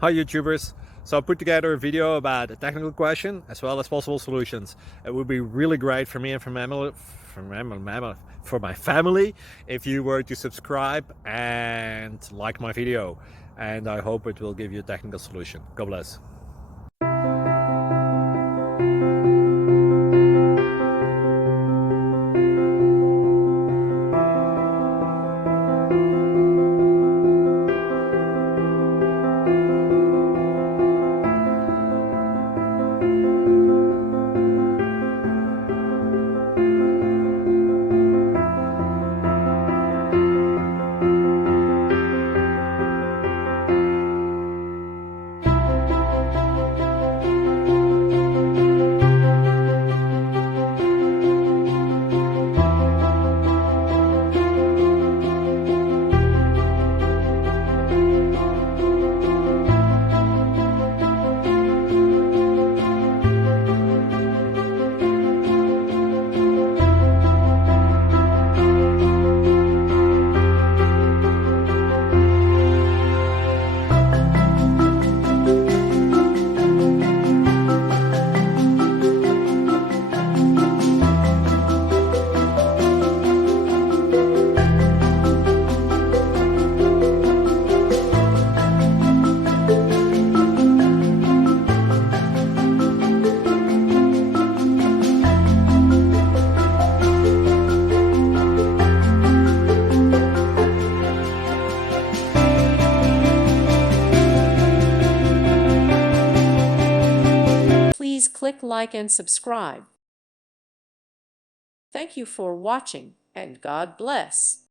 Hi YouTubers. So I put together a video about a technical question as well as possible solutions. It would be really great for me and for my family if you were to subscribe and like my video. And I hope it will give you a technical solution. God bless. Please click like and subscribe. Thank you for watching, and God bless.